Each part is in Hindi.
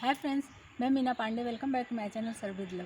हाय फ्रेंड्स, मैं Meena Pandey. Welcome back to my channel serve with love.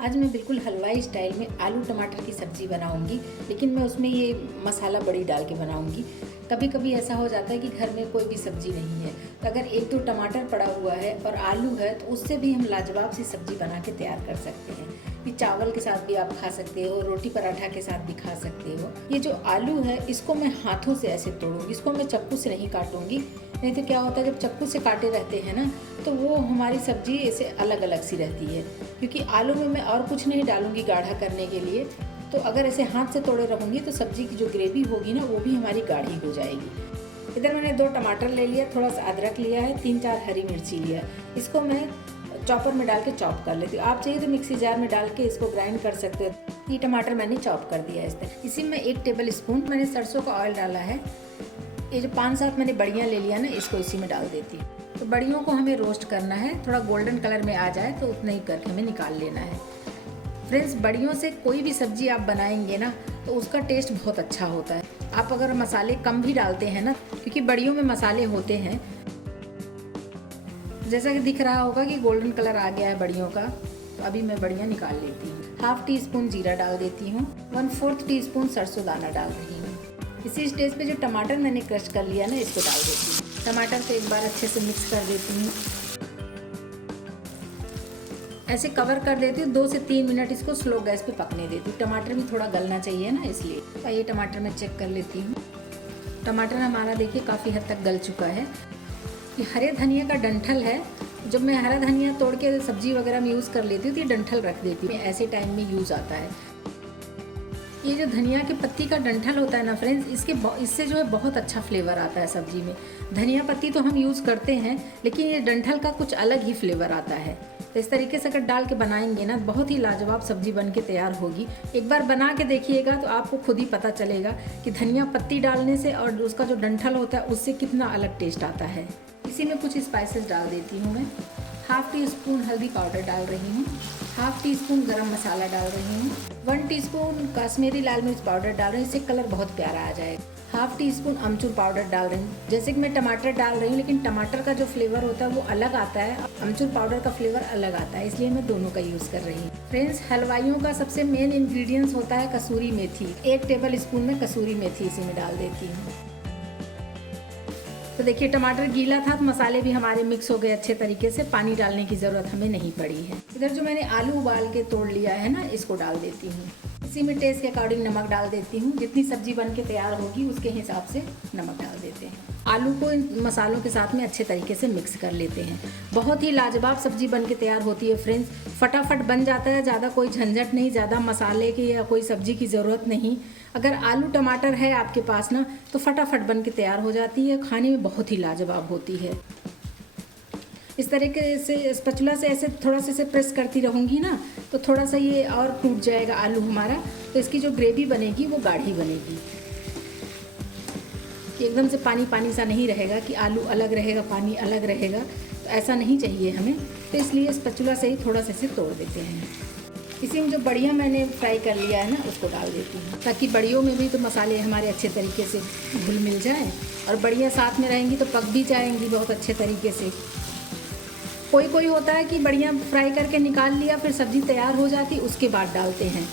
आज मैं बिल्कुल हलवाई स्टाइल में आलू टमाटर की सब्ज़ी बनाऊंगी, लेकिन मैं उसमें ये मसाला बड़ी डाल के बनाऊंगी। कभी कभी ऐसा हो जाता है कि घर में कोई भी सब्ज़ी नहीं है, तो अगर एक दो टमाटर पड़ा हुआ है और आलू है तो उससे भी हम लाजवाब सी सब्ज़ी बना के तैयार कर सकते हैं। ये चावल के साथ भी आप खा सकते हो, रोटी पराठा के साथ भी खा सकते हो। ये जो आलू है इसको मैं हाथों से ऐसे तोड़ूंगी, इसको मैं चाकू से नहीं काटूंगी। नहीं तो क्या होता है, जब चाकू से काटे रहते हैं ना तो वो हमारी सब्ज़ी ऐसे अलग अलग सी रहती है, क्योंकि आलू में मैं और कुछ नहीं डालूंगी गाढ़ा करने के लिए। तो अगर ऐसे हाथ से तोड़े रहूँगी तो सब्ज़ी की जो ग्रेवी होगी ना वो भी हमारी गाढ़ी हो जाएगी। इधर मैंने 2 टमाटर ले लिया, थोड़ा सा अदरक लिया है, 3-4 हरी मिर्ची लिया। इसको मैं चॉपर में डाल के चॉप कर लेती हूँ। आप चाहिए तो मिक्सी जार में डाल के इसको ग्राइंड कर सकते हो। ये टमाटर मैंने चॉप कर दिया है इस तरह। इसी में 1 टेबल स्पून मैंने सरसों का ऑयल डाला है। ये जो 5-7 मैंने बड़ियाँ ले लिया ना, इसको इसी में डाल देती हूँ। तो बड़ियों को हमें रोस्ट करना है, थोड़ा गोल्डन कलर में आ जाए तो उतना ही करके हमें निकाल लेना है। फ्रेंड्स, बड़ियों से कोई भी सब्ज़ी आप बनाएंगे ना तो उसका टेस्ट बहुत अच्छा होता है। आप अगर मसाले कम भी डालते हैं ना, क्योंकि बड़ियों में मसाले होते हैं। जैसा कि दिख रहा होगा कि गोल्डन कलर आ गया है बड़ियों का, तो अभी मैं बड़ियाँ निकाल लेती हूँ। 1/2 टीस्पून जीरा डाल देती हूँ, 1/4 टीस्पून सरसों दाना डाल रही हूँ। इसी स्टेज पे जो टमाटर मैंने क्रश कर लिया ना, इसको डाल देती हूँ। टमाटर को एक बार अच्छे से मिक्स कर देती हूँ, ऐसे कवर कर देती हूँ। 2 से 3 मिनट इसको स्लो गैस पे पकने देती हूँ। टमाटर भी थोड़ा गलना चाहिए ना, इसलिए। ये टमाटर मैं चेक कर लेती हूँ। टमाटर हमारा देखिए काफ़ी हद तक गल चुका है। ये हरे धनिया का डंठल है, जब मैं हरा धनिया तोड़ के सब्जी वगैरह में यूज़ कर लेती हूँ तो ये डंठल रख देती हूँ, ऐसे टाइम में यूज़ आता है। ये जो धनिया की पत्ती का डंठल होता है ना फ्रेंड्स, इससे जो है बहुत अच्छा फ्लेवर आता है सब्जी में। धनिया पत्ती तो हम यूज़ करते हैं, लेकिन ये डंठल का कुछ अलग ही फ्लेवर आता है। तो इस तरीके से अगर डाल के बनाएंगे ना, बहुत ही लाजवाब सब्जी बन के तैयार होगी। एक बार बना के देखिएगा तो आपको खुद ही पता चलेगा कि धनिया पत्ती डालने से और उसका जो डंठल होता है उससे कितना अलग टेस्ट आता है। इसी में कुछ स्पाइसेस डाल देती हूँ मैं। 1/2 टीस्पून हल्दी पाउडर डाल रही हूँ, 1/2 टीस्पून गरम मसाला डाल रही हूँ, 1 टीस्पून कश्मीरी लाल मिर्च पाउडर डाल रही हूँ, इससे कलर बहुत प्यारा आ जाएगा। 1/2 टीस्पून अमचूर पाउडर डाल रही हूँ। जैसे कि मैं टमाटर डाल रही हूँ, लेकिन टमाटर का जो फ्लेवर होता है वो अलग आता है, अमचूर पाउडर का फ्लेवर अलग आता है, इसलिए मैं दोनों का यूज़ कर रही हूँ। फ्रेंड्स, हलवाइयों का सबसे मेन इंग्रेडिएंट्स होता है कसूरी मेथी। 1 टेबल स्पून में कसूरी मेथी इसी में डाल देती हूँ। तो देखिए टमाटर गीला था तो मसाले भी हमारे मिक्स हो गए अच्छे तरीके से, पानी डालने की ज़रूरत हमें नहीं पड़ी है। इधर जो मैंने आलू उबाल के तोड़ लिया है ना, इसको डाल देती हूँ। इसी में टेस्ट के अकॉर्डिंग नमक डाल देती हूँ। जितनी सब्जी बन के तैयार होगी उसके हिसाब से नमक डाल देते हैं। आलू को इन मसालों के साथ में अच्छे तरीके से मिक्स कर लेते हैं। बहुत ही लाजवाब सब्जी बन के तैयार होती है फ्रेंड्स, फटाफट बन जाता है, ज़्यादा कोई झंझट नहीं, ज़्यादा मसाले की या कोई सब्जी की ज़रूरत नहीं। अगर आलू टमाटर है आपके पास ना तो फटाफट बन के तैयार हो जाती है, खाने में बहुत ही लाजवाब होती है। इस तरीके से स्पैचुला से ऐसे थोड़ा सा इसे प्रेस करती रहूँगी ना तो थोड़ा सा ये और टूट जाएगा आलू हमारा, तो इसकी जो ग्रेवी बनेगी वो गाढ़ी बनेगी। एकदम से पानी पानी सा नहीं रहेगा कि आलू अलग रहेगा पानी अलग रहेगा, तो ऐसा नहीं चाहिए हमें। तो इसलिए स्पैचुला से ही थोड़ा सा इसे तोड़ देते हैं। इसी में जो बड़ियाँ मैंने फ्राई कर लिया है ना उसको डाल देती हूँ, ताकि बड़ियों में भी तो मसाले हमारे अच्छे तरीके से घुल मिल जाए, और बड़ियाँ साथ में रहेंगी तो पक भी जाएंगी बहुत अच्छे तरीके से। कोई कोई होता है कि बड़ियाँ फ्राई करके निकाल लिया, फिर सब्ज़ी तैयार हो जाती उसके बाद डालते हैं,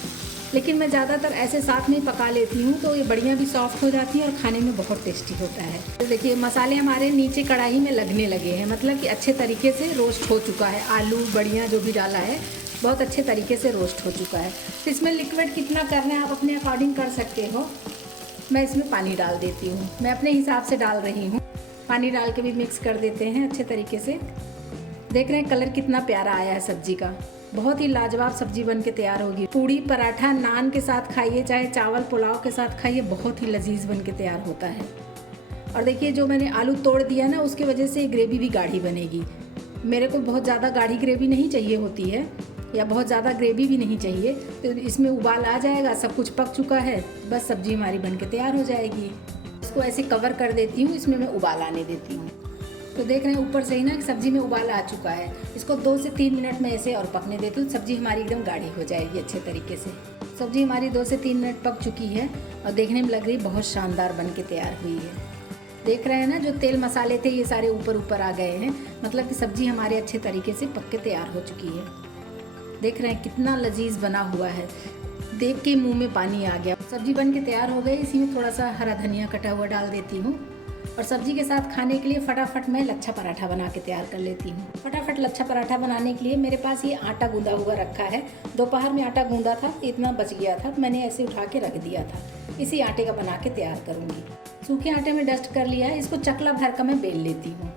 लेकिन मैं ज़्यादातर ऐसे साथ में पका लेती हूँ तो ये बड़ियाँ भी सॉफ्ट हो जाती हैं और खाने में बहुत टेस्टी होता है। तो देखिए मसाले हमारे नीचे कढ़ाई में लगने लगे हैं, मतलब कि अच्छे तरीके से रोस्ट हो चुका है। आलू बड़ियाँ जो भी डाला है बहुत अच्छे तरीके से रोस्ट हो चुका है। तो इसमें लिक्विड कितना करना है आप अपने अकॉर्डिंग कर सकते हो। मैं इसमें पानी डाल देती हूँ, मैं अपने हिसाब से डाल रही हूँ। पानी डाल के भी मिक्स कर देते हैं अच्छे तरीके से। देख रहे हैं कलर कितना प्यारा आया है सब्जी का, बहुत ही लाजवाब सब्जी बन के तैयार होगी। पूड़ी पराठा नान के साथ खाइए, चाहे चावल पुलाव के साथ खाइए, बहुत ही लजीज बन के तैयार होता है। और देखिए जो मैंने आलू तोड़ दिया ना उसकी वजह से ग्रेवी भी गाढ़ी बनेगी। मेरे को बहुत ज़्यादा गाढ़ी ग्रेवी नहीं चाहिए होती है, या बहुत ज़्यादा ग्रेवी भी नहीं चाहिए। तो इसमें उबाल आ जाएगा, सब कुछ पक चुका है, बस सब्जी हमारी बन के तैयार हो जाएगी। इसको ऐसे कवर कर देती हूँ, इसमें मैं उबाल आने देती हूँ। तो देख रहे हैं ऊपर से ही ना कि सब्जी में उबाल आ चुका है। इसको 2 से 3 मिनट में ऐसे और पकने देती हूँ, सब्जी हमारी एकदम गाढ़ी हो जाएगी अच्छे तरीके से। सब्जी हमारी 2 से 3 मिनट पक चुकी है और देखने में लग रही बहुत शानदार बन के तैयार हुई है। देख रहे हैं ना, जो तेल मसाले थे ये सारे ऊपर ऊपर आ गए हैं, मतलब कि सब्जी हमारे अच्छे तरीके से पक के तैयार हो चुकी है। देख रहे हैं कितना लजीज बना हुआ है, देख के मुंह में पानी आ गया। सब्जी बन के तैयार हो गई। इसी में थोड़ा सा हरा धनिया कटा हुआ डाल देती हूँ और सब्जी के साथ खाने के लिए फटाफट मैं लच्छा पराठा बना के तैयार कर लेती हूँ। फटाफट लच्छा पराठा बनाने के लिए मेरे पास ये आटा गूंदा हुआ रखा है। दोपहर में आटा गूंदा था, इतना बच गया था तो मैंने ऐसे उठा के रख दिया था। इसी आटे का बना के तैयार करूँगी। सूखे आटे में डस्ट कर लिया है, इसको चकला भर का मैं बेल लेती हूँ।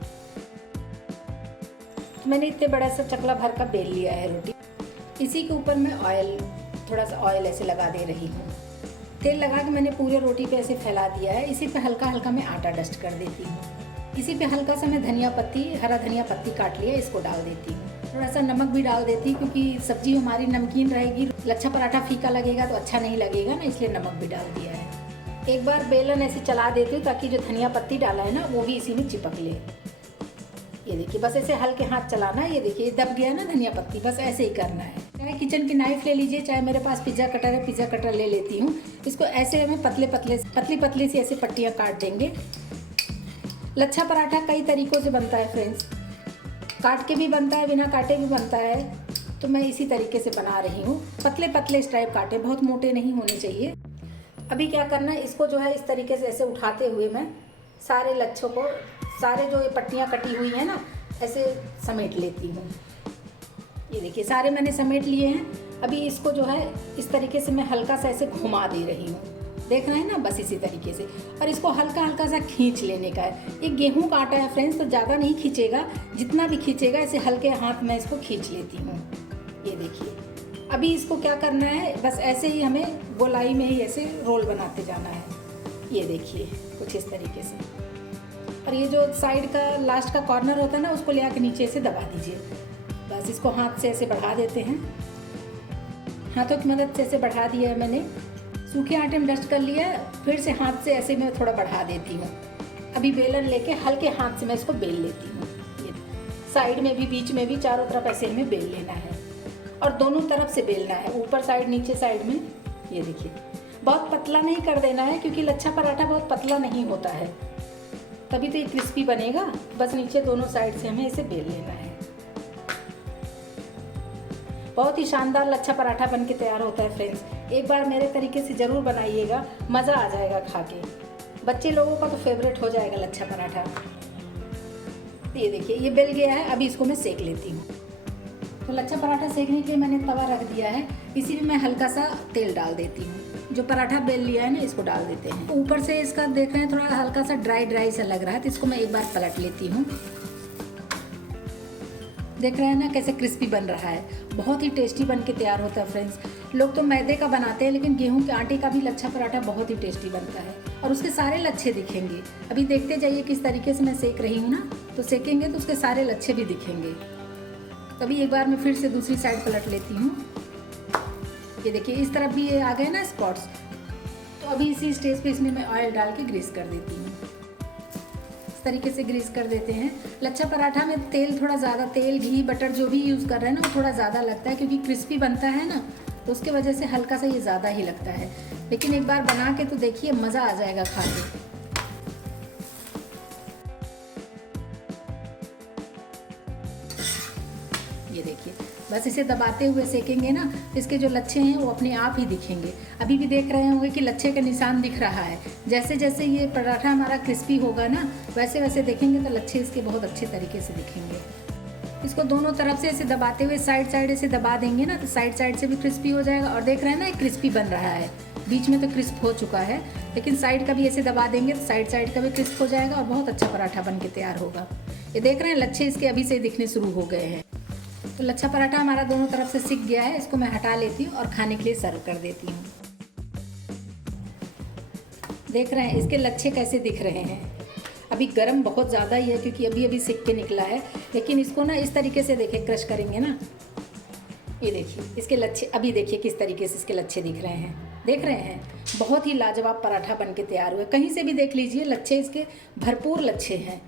तो मैंने इतने बड़ा सा चकला भर का बेल लिया है रोटी। इसी के ऊपर मैं थोड़ा सा ऑयल ऐसे लगा दे रही हूँ। तेल लगा के मैंने पूरे रोटी पे ऐसे फैला दिया है। इसी पे हल्का हल्का मैं आटा डस्ट कर देती हूँ। इसी पे हल्का सा मैं हरा धनिया पत्ती काट लिया, इसको डाल देती हूँ। थोड़ा सा नमक भी डाल देती हूँ क्योंकि सब्जी हमारी नमकीन रहेगी, लच्छा पराठा फीका लगेगा तो अच्छा नहीं लगेगा ना, इसलिए नमक भी डाल दिया है। एक बार बेलन ऐसे चला देती हूँ ताकि जो धनिया पत्ती डाला है ना वो भी इसी में चिपक ले। ये देखिए, बस ऐसे हल्के हाथ चलाना है। ये देखिए दब गया ना धनिया पत्ती, बस ऐसे ही करना है। चाहे किचन की नाइफ ले लीजिए, चाहे मेरे पास पिज़्ज़ा कटर है, पिज़्ज़ा कटर ले लेती हूँ। इसको ऐसे हमें पतली पतली सी ऐसे पट्टियाँ काट देंगे। लच्छा पराठा कई तरीक़ों से बनता है फ्रेंड्स, काट के भी बनता है, बिना काटे भी बनता है। तो मैं इसी तरीके से बना रही हूँ। पतले पतले स्ट्राइप काटे, बहुत मोटे नहीं होने चाहिए। अभी क्या करना है, इसको जो है इस तरीके से ऐसे उठाते हुए मैं सारे लच्छों को, सारे जो ये पट्टियाँ कटी हुई हैं ना, ऐसे समेट लेती हूँ। ये देखिए सारे मैंने समेट लिए हैं। अभी इसको जो है इस तरीके से मैं हल्का सा ऐसे घुमा दे रही हूँ। देख रहे हैं ना, बस इसी तरीके से। और इसको हल्का हल्का सा खींच लेने का है। ये गेहूं का आटा है फ्रेंड्स, तो ज़्यादा नहीं खींचेगा, जितना भी खींचेगा ऐसे हल्के हाथ में इसको खींच लेती हूँ। ये देखिए, अभी इसको क्या करना है, बस ऐसे ही हमें गोलाई में ही ऐसे रोल बनाते जाना है। ये देखिए कुछ इस तरीके से। और ये जो साइड का लास्ट का कॉर्नर होता है ना, उसको ले आके नीचे से दबा दीजिए। बस इसको हाथ से ऐसे बढ़ा देते हैं। हाथों की मदद से ऐसे बढ़ा दिया है मैंने। सूखे आटे में डस्ट कर लिया, फिर से हाथ से ऐसे मैं थोड़ा बढ़ा देती हूँ। अभी बेलन लेके हल्के हाथ से मैं इसको बेल लेती हूँ। ये साइड में भी, बीच में भी, चारों तरफ ऐसे हमें बेल लेना है और दोनों तरफ से बेलना है, ऊपर साइड नीचे साइड में। ये देखिए, बहुत पतला नहीं कर देना है क्योंकि लच्छा पराठा बहुत पतला नहीं होता है, तभी तो ये क्रिस्पी बनेगा। बस नीचे दोनों साइड से हमें इसे बेल लेना है। बहुत ही शानदार लच्छा पराठा बन के तैयार होता है फ्रेंड्स। एक बार मेरे तरीके से ज़रूर बनाइएगा, मज़ा आ जाएगा खा के। बच्चे लोगों का तो फेवरेट हो जाएगा लच्छा पराठा। ये देखिए ये बेल गया है, अभी इसको मैं सेक लेती हूँ। तो लच्छा पराठा सेकने के लिए मैंने तवा रख दिया है। इसी में मैं हल्का सा तेल डाल देती हूँ। जो पराठा बेल लिया है ना, इसको डाल देते हैं। ऊपर से इसका देख रहे हैं थोड़ा हल्का सा ड्राई सा लग रहा है, तो इसको मैं एक बार पलट लेती हूँ। देख रहे हैं ना कैसे क्रिस्पी बन रहा है, बहुत ही टेस्टी बन के तैयार होता है फ्रेंड्स। लोग तो मैदे का बनाते हैं, लेकिन गेहूं के आटे का भी लच्छा पराठा बहुत ही टेस्टी बनता है और उसके सारे लच्छे दिखेंगे। अभी देखते जाइए किस तरीके से मैं सेक रही हूँ ना, तो सेकेंगे तो उसके सारे लच्छे भी दिखेंगे। तभी एक बार मैं फिर से दूसरी साइड पलट लेती हूँ। ये देखिए इस तरफ भी ये आ गए ना स्पॉट्स, तो अभी इसी स्टेज पे इसमें मैं ऑयल डाल के ग्रीस कर देती हूँ। इस तरीके से ग्रीस कर देते हैं। लच्छा पराठा में तेल थोड़ा ज़्यादा, तेल घी बटर जो भी यूज़ कर रहे हैं ना, वो थोड़ा ज़्यादा लगता है क्योंकि क्रिस्पी बनता है ना, तो उसके वजह से हल्का सा ये ज़्यादा ही लगता है। लेकिन एक बार बना के तो देखिए, मज़ा आ जाएगा खा के। ये देखिए, बस इसे दबाते हुए सेकेंगे ना, इसके जो लच्छे हैं वो अपने आप ही दिखेंगे। अभी भी देख रहे होंगे कि लच्छे का निशान दिख रहा है। जैसे जैसे ये पराठा हमारा क्रिस्पी होगा ना, वैसे वैसे देखेंगे तो लच्छे इसके बहुत अच्छे तरीके से दिखेंगे। इसको दोनों तरफ से ऐसे दबाते हुए साइड ऐसे दबा देंगे ना, तो साइड से भी क्रिस्पी हो जाएगा। और देख रहे हैं ना, ये क्रिस्पी बन रहा है। बीच में तो क्रिस्प हो चुका है, लेकिन साइड का भी ऐसे दबा देंगे तो साइड का भी क्रिस्प हो जाएगा और बहुत अच्छा पराठा बन के तैयार होगा। ये देख रहे हैं लच्छे इसके अभी से दिखने शुरू हो गए हैं। तो लच्छा पराठा हमारा दोनों तरफ से सिक गया है। इसको मैं हटा लेती हूँ और खाने के लिए सर्व कर देती हूँ। देख रहे हैं इसके लच्छे कैसे दिख रहे हैं। अभी गर्म बहुत ज़्यादा ही है क्योंकि अभी अभी सिक के निकला है, लेकिन इसको ना इस तरीके से देखिए, क्रश करेंगे ना, ये देखिए इसके लच्छे, अभी देखिए किस तरीके से इसके लच्छे दिख रहे हैं। देख रहे हैं, बहुत ही लाजवाब पराठा बन के तैयार हुए। कहीं से भी देख लीजिए, लच्छे इसके भरपूर लच्छे हैं।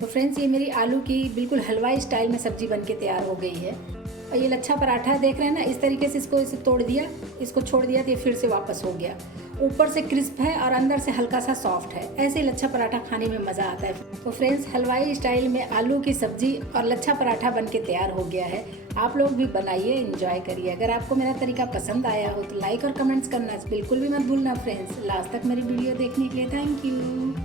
तो फ्रेंड्स, ये मेरी आलू की बिल्कुल हलवाई स्टाइल में सब्जी बन के तैयार हो गई है। और ये लच्छा पराठा देख रहे हैं ना, इस तरीके से इसको इसे तोड़ दिया, इसको छोड़ दिया तो ये फिर से वापस हो गया। ऊपर से क्रिस्प है और अंदर से हल्का सा सॉफ्ट है। ऐसे लच्छा पराठा खाने में मज़ा आता है। तो फ्रेंड्स, हलवाई स्टाइल में आलू की सब्ज़ी और लच्छा पराठा बन के तैयार हो गया है। आप लोग भी बनाइए, एंजॉय करिए। अगर आपको मेरा तरीका पसंद आया हो तो लाइक और कमेंट्स करना बिल्कुल भी मत भूलना फ्रेंड्स। लास्ट तक मेरी वीडियो देखने के लिए थैंक यू।